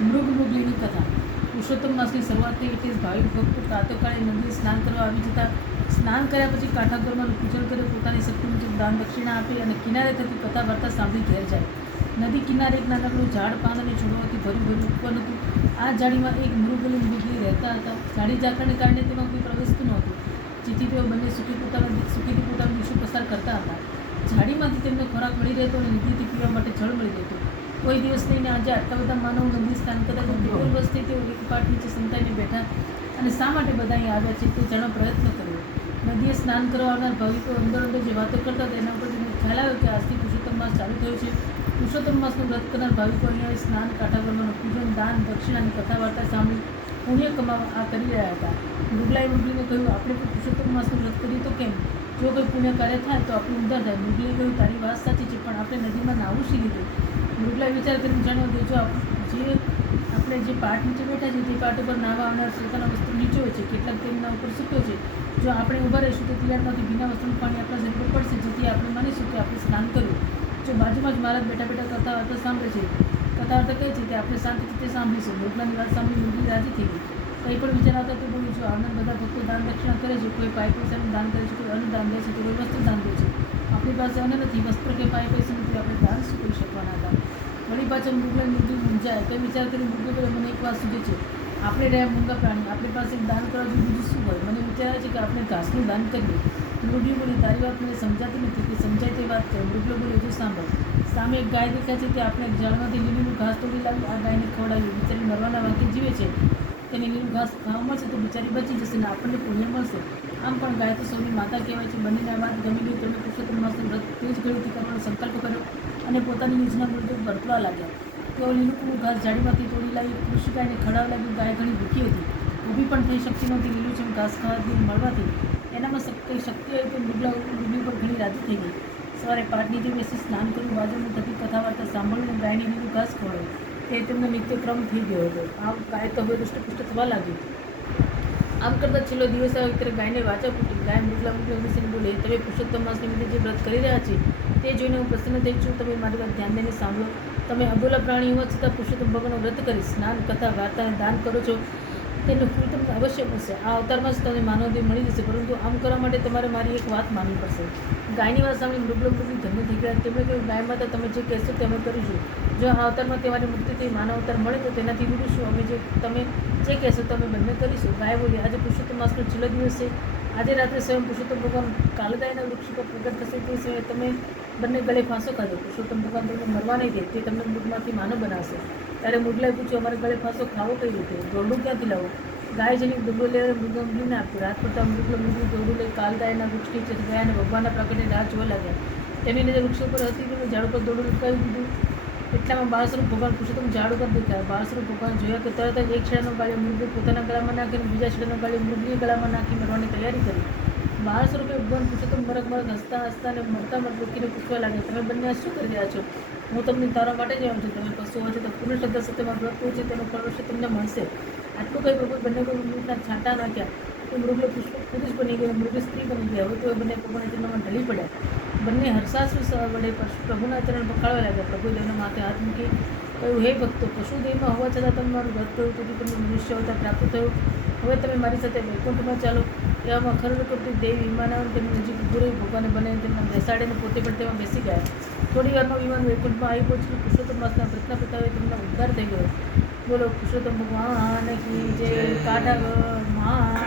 મૃગમૃગલીની કથા. પુરુષોત્તમ માસની શરૂઆત થઈ એટલે ભાવિક ભક્તો પ્રાતઃકાળે નદીએ સ્નાન કરવા આવી જતા. સ્નાન કર્યા પછી કાંઠાગોરમાં પૂજન કરી પોતાની શક્તિ મુજબ દાન દક્ષિણા આપી અને કિનારે થતી કથા વાર્તા સાંભળી ઘેર જાય. નદી કિનારે એક નાનકડું ઝાડ પાન અને છોડવાથી ભર્યું ઉત્પન્ન હતું. આ ઝાડીમાં એક મૃગલી રહેતા હતા. ઝાડી ઝાકળને કારણે તેમાં કોઈ પ્રવેશતું નહોતું, જેથી તેઓ બંને સુખીથી પોતાનો દિવસો પસાર કરતા હતા. ઝાડીમાંથી તેમને ખોરાક મળી રહેતો અને નદીથી પીવા માટે જળ મળી રહેતું. કોઈ દિવસ લઈને આજે આટલા બધા માનવ નદી સ્નાન કરતા હતા. વર્ષથી તેઓ એક પાટ નીચે સંતાઈને બેઠા અને શા માટે બધા અહીં આવ્યા છે તે જાણવા પ્રયત્ન કર્યો. નદીએ સ્નાન કરવા આવનાર ભાવિકો અંદર જે વાતો કરતા હતા એના ઉપર તેમને ખ્યાલ આવ્યો કે આજથી પુરુષોત્તમ માસ ચાલુ થયો છે. પુરુષોત્તમ માસનું વ્રત કરનાર ભાવિકો અહીંયા સ્નાન, કાંઠાગોરમાંનું પૂજન, દાન, દક્ષિણા અને કથા વાર્તા સાંભળી પુણ્ય કમાવા આ કરી રહ્યા હતા. મૃગલીને કહ્યું, આપણે તો પુરુષોત્તમ માસનું વ્રત કરીએ તો કેમ? જો કોઈ પુણ્ય કાર્ય થાય તો આપણું ઉદ્ધાર થાય. મૃગલીએ કહ્યું, તારી વાત સાચી છે, પણ આપણે નદીમાં નાવું શી રીતે? મૃગલાએ વિચાર કરીને જાણ્યું કે જો આપણે જે પાટ નીચે બેઠા છે તે પાટ ઉપર નાવા આવનાર પોતાના વસ્ત્ર નીચો હોય છે, કેટલાક તેમના ઉપર સૂક્યો છે. જો આપણે ઊભા રહીશું તો તિરાડમાંથી ભીના વસ્ત્રનું પાણી આપણા શરીર પર પડશે, જેથી આપણે માનીશું કે આપણે સ્નાન કર્યું. જો બાજુમાં જ મહારાજ બેઠા બેઠા કથા વાર્તા સાંભળે છે, કથા વાર્તા કહે છે તે આપણે શાંતિથી તે સાંભળીશું. મૃગલાની વાત સાંભળી મૃગલી રાજી થઈ ગઈ. કંઈ પણ વિચાર આવતા તે બોલ્યું, જો આવનાર બધા ભક્તો દાન દક્ષિણા કરે છે, કોઈ પાય પૈસાનું દાન કરે છે, કોઈ અન્ન દાન દે છે, તો કોઈ વસ્ત્ર દાન દે છે. આપણી પાસે અન્ન નથી, વસ્ત્ર કે પાય પૈસા નથી, આપણે દાન શું કરી શકવાના હતા? વળી પાછળ મૃગલાની મૃત્યુ મૂંઝાય તે વિચાર કરી મૃગલો બોલે, મને એક વાત સૂચે છે, આપણે રહ્યા મૂંગા પ્રાણી, આપણી પાસે દાન કરવા જેવું બીજું શું હોય? મને વિચારે છે કે આપણે ઘાસનું દાન કરીએ. મૃગલી બોલી, તારી વાત મને સમજાતી નથી, કે સમજાય તે વાત કરે. મૃગલો બોલી, હજુ સાંભળ. સામે એક ગાય દેખાય છે, તે આપણે એક ઝાડમાંથી લીલીનું ઘાસ તોડી લાવી આ ગાયને ખવડાવ્યું. બિચારી મરવાના વાંકે જીવે છે, તેને લીલું ઘાસ ખાવા મળશે તો બિચારી બચી જશે ને આપણને પુણ્ય મળશે. આમ પણ ગાય તો સૌની માતા કહેવાય છે. બંનેને આ વાત ગમી ગઈ. તેમણે પુરુષોત્તમ માસનું વ્રત તે જ ઘડીથી કરવાનો સંકલ્પ કર્યો અને પોતાની યોજના મુજબ વર્તવા લાગ્યા. તેઓ લીલું ઘાસ ઝાડીમાંથી તોડી લાવી કૃષિ ગાયને ખવડાવવા લાગ્યું. ગાય ઘણી ભૂખી હતી, ઊભી પણ થઈ શકતી નહોતી. લીલુંછમ ઘાસ ખાવાથી મળવાથી એનામાં કંઈ શક્તિ આવી તો મૃગલી પર ઘણી રાજી થઈ ગઈ. સવારે પાટ નીચે બેસી સ્નાન કર્યું, બાજુમાં થતી કથા વાર્તા સાંભળીને ગાયને લીલું ઘાસ ખવડાવ્યું. તે તેમનો નિત્યક્રમ થઈ ગયો હતો. આ ગાય તો હવે હૃષ્ટપુષ્ટ થવા લાગી. આમ કરતાં છેલ્લો દિવસ આવ્યો ત્યારે ગાયને વાચા ફૂટી. ગાય મૃગલા વિશે બોલે, તમે પુરુષોત્તમ માસ નિમિત્તે જે વ્રત કરી રહ્યા છે તે જોઈને હું પ્રસન્ન થઈ છું. તમે મારી વાત ધ્યાન દઈને સાંભળો. તમે અબોલા પ્રાણી હોવા છતાં પુરુષોત્તમ ભગવાનનું વ્રત કરી સ્નાન, કથા વાર્તા અને દાન કરો છો, તેનું ફળ તમને અવશ્ય મળશે. આ અવતારમાં જ તમને માનવદેહ મળી જશે, પરંતુ આમ કરવા માટે તમારે મારી એક વાત માનવી પડશે. ગાયની વાત સાંભળી મૃગલી ધન્ય થઈ ગયા. તેમણે કહ્યું, ગાય માતા, તમે જે કહેશો તે અમે કરીશું. જો આ અવતારમાં તમારી મુક્તિ થઈ માનવ અવતાર મળે તો તેનાથી વિરુશું. તમે જે કહેશો તો અમે બંને કરીશું. ગાય બોલી, આજે પુરુષોત્તમ માસનો છેલ્લો દિવસ છે. આજે રાત્રે સ્વયં પુરુષોત્તમ ભગવાન કાલદાયના વૃક્ષ પર પ્રગટ થશે. તે સમયે તમે બંને ગળે ફાંસો ખાધો. પુરુષોત્તમ ભગવાન તમને મરવા નહીં દે, તે તમને મૃગમાંથી માનવ બનાવશે. ત્યારે મૃગલાએ પૂછ્યું, અમારે ગળે ફાંસો ખાવો કઈ રીતે? દોરડું ક્યાંથી લાવો? ગાય જેની દોરડો લઈને મૃગલીને આપ્યું. રાત પડતા મૃગલું દોરડું લઈ કાલદાયના વૃક્ષ નીચે ગયા અને ભગવાનના પ્રગટે રાહ જોવા લાગ્યા. તેમની નજર વૃક્ષ ઉપર હતી અને ઝાડ ઉપર દોરડું લટકાવી દીધું. એટલામાં બાળસ્વરૂપ ભગવાન પુરુષોત્તમ ઝાડ ઉપર દેખાયા. બાળસ્વરૂપ ભગવાન જોયા કે તરત જ એક છેડાનો ગાળ્યો મૃગલી પોતાના ગળામાં નાખીને બીજા છેડાનો ગાળ્યો મૃગલીએ ગળામાં નાખી મરવાની તૈયારી કરી. બાળસ્વરૂપે ભગવાન પુરુષોત્તમ મરક હસતા હસતા અને મરતા રોકીને પૂછવા લાગ્યા, તમે બંને આ શું કરી રહ્યા છો? હું તમને તારવા માટે જ આવ્યો છું. તમે પશુ હોય છે તો પૂર્ણ શ્રદ્ધા સાથે વ્રત હોય છે, તેનો ફળ અવશ્ય તમને મળશે. આટલું કહી પ્રભુ બંને કોઈ મૃગના છાંટા નાખ્યા તો મૃગલો પુરુષ બની ગયો, મૃગ સ્ત્રી બની ગયા. હવે તેઓ બંને પોતાના ચરણમાં ઢળી પડ્યા. બંને હર્ષાશ્રુ વડે પ્રભુના ચરણ પકડાવા લાગ્યા. પ્રભુએ તેમના માથે હાથ મૂકી કહ્યું, હે ભક્તો, પશુ દેહમાં હોવા છતાં તમે મારું વ્રત કર્યું, તેથી તમને મનુષ્ય અવતાર પ્રાપ્ત થયો. હવે તમે મારી સાથે વૈકુંઠમાં ચાલો. એવામાં ખરડ કરતી દેવી વિમાન તેમની નજીક ઊભું રહી. ભગવાને બનાવીને તેમને બેસાડીને પોતે પણ તેમાં બેસી ગયા. થોડી વારમાં વિમાન વૈકુંઠમાં આવી પહોંચ્યું. પુરુષોત્તમ માસના વ્રતના પ્રતાપે તેમનો ઉદ્ધાર થઈ ગયો. બોલો પુરુષોત્તમ ભગવાન કી જય. કાંઠાગોર માં